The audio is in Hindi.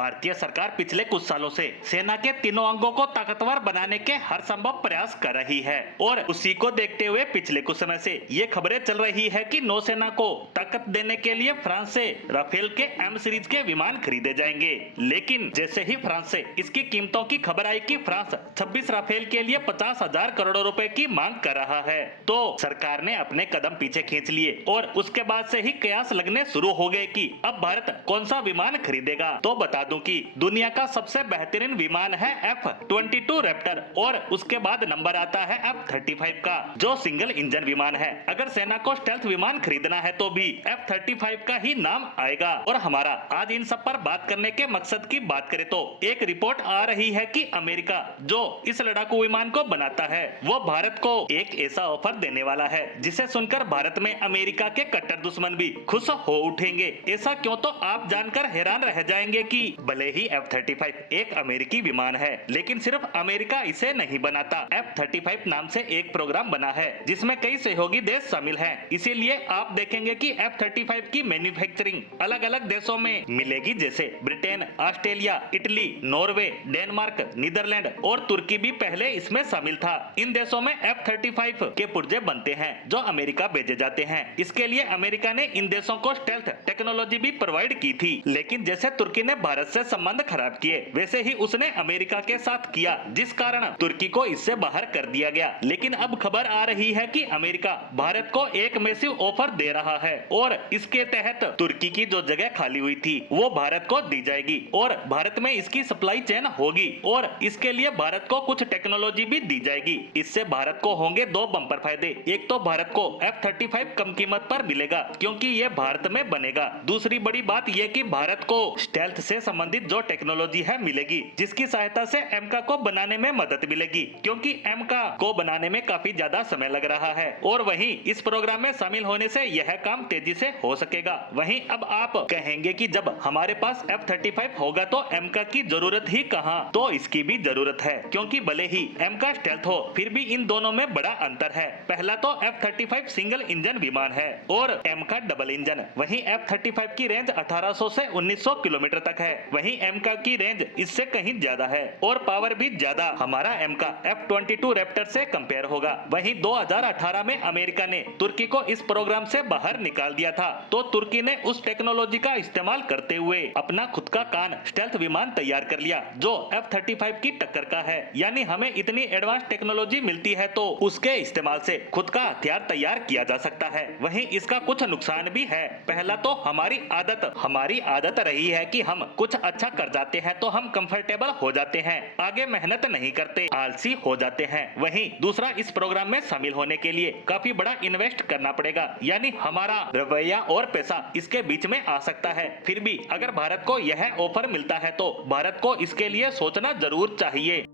भारतीय सरकार पिछले कुछ सालों से सेना के तीनों अंगों को ताकतवर बनाने के हर संभव प्रयास कर रही है और उसी को देखते हुए पिछले कुछ समय से ये खबरें चल रही है कि नौसेना को ताकत देने के लिए फ्रांस से राफेल के एम सीरीज के विमान खरीदे जाएंगे। लेकिन जैसे ही फ्रांस से इसकी कीमतों की खबर आई कि फ्रांस 26 राफेल के लिए 50,000 करोड़ रुपए की मांग कर रहा है, तो सरकार ने अपने कदम पीछे खींच लिए और उसके बाद से ही कयास लगने शुरू हो गए कि अब भारत कौन सा विमान खरीदेगा। तो बता दूं कि दुनिया का सबसे बेहतरीन विमान है F-22 रैप्टर और उसके बाद नंबर आता है F-35 का, जो सिंगल इंजन विमान है। अगर सेना को स्टेल्थ विमान खरीदना है तो भी F-35 का ही नाम आएगा। और हमारा आज इन सब पर बात करने के मकसद की बात करें तो एक रिपोर्ट आ रही है कि अमेरिका जो इस लड़ाकू विमान को बनाता है वो भारत को एक ऐसा ऑफर देने वाला है जिसे सुनकर भारत में अमेरिका के कट्टर दुश्मन भी खुश हो उठेंगे। ऐसा क्यों, तो आप जानकर हैरान रह जाएंगे कि भले ही F-35 एक अमेरिकी विमान है, लेकिन सिर्फ अमेरिका इसे नहीं बनाता। F-35 नाम से एक प्रोग्राम बना है जिसमें कई सहयोगी देश शामिल हैं। इसीलिए आप देखेंगे कि F-35 की मैन्युफैक्चरिंग अलग अलग देशों में मिलेगी, जैसे Britain, Australia, Italy, Norway, Denmark, Netherland और तुर्की भी पहले इसमें शामिल था। इन देशों में F-35 के पुर्जे बनते हैं जो अमेरिका भेजे जाते हैं। इसके लिए अमेरिका ने इन देशों को स्टेल्थ टेक्नोलॉजी भी प्रोवाइड की थी, लेकिन जैसे तुर्की ने भारत से संबंध खराब किए वैसे ही उसने अमेरिका के साथ किया, जिस कारण तुर्की को इससे बाहर कर दिया गया। लेकिन अब खबर आ रही है कि अमेरिका भारत को एक मैसिव ऑफर दे रहा है और इसके तहत तुर्की की जो जगह खाली हुई थी वो भारत को दी जाएगी और भारत में इसकी सप्लाई चेन होगी और इसके लिए भारत को कुछ टेक्नोलॉजी भी दी जाएगी। इससे भारत को होंगे दो बम्पर फायदे। एक तो भारत को F-35 कम कीमत पर मिलेगा क्योंकि ये भारत में बनेगा। दूसरी बड़ी बात यह कि भारत को स्टेल्थ से संबंधित जो टेक्नोलॉजी है मिलेगी, जिसकी सहायता से एमका को बनाने में मदद मिलेगी, क्योंकि एमका को बनाने में काफी ज्यादा समय लग रहा है और वहीं इस प्रोग्राम में शामिल होने से यह काम तेजी से हो सकेगा। वहीं अब आप कहेंगे कि जब हमारे पास F-35 होगा तो एमका की जरूरत ही कहां, तो इसकी भी जरूरत है, क्योंकि भले ही एमका स्टेल्थ हो फिर भी इन दोनों में बड़ा अंतर है। पहला तो F-35 सिंगल इंजन विमान है और एमका डबल इंजन। वहीं F-35 की रेंज 1800 से 1900 किलोमीटर तक है, वहीं एमका की रेंज इससे कहीं ज्यादा है और पावर भी ज्यादा हमारा एमका F-22 रैप्टर से कंपेयर होगा। वहीं 2018 में अमेरिका ने तुर्की को इस प्रोग्राम से बाहर निकाल दिया था, तो तुर्की ने उस टेक्नोलॉजी का इस्तेमाल करते हुए अपना खुद का कान स्टेल्थ विमान तैयार कर लिया जो F-35 की टक्कर का है। यानी हमें इतनी एडवांस टेक्नोलॉजी मिलती है तो उसके इस्तेमाल से खुद का हथियार तैयार किया जा सकता है। वहीं इसका कुछ नुकसान भी है। पहला तो हमारी आदत रही है कि हम कुछ अच्छा कर जाते हैं तो हम कंफर्टेबल हो जाते हैं, आगे मेहनत नहीं करते, आलसी हो जाते हैं। वहीं दूसरा, इस प्रोग्राम में शामिल होने के लिए काफी बड़ा इन्वेस्ट करना पड़ेगा, यानी हमारा रवैया और पैसा इसके बीच में आ सकता है। फिर भी अगर भारत को यह ऑफर मिलता है तो भारत को इसके लिए सोचना जरूर चाहिए।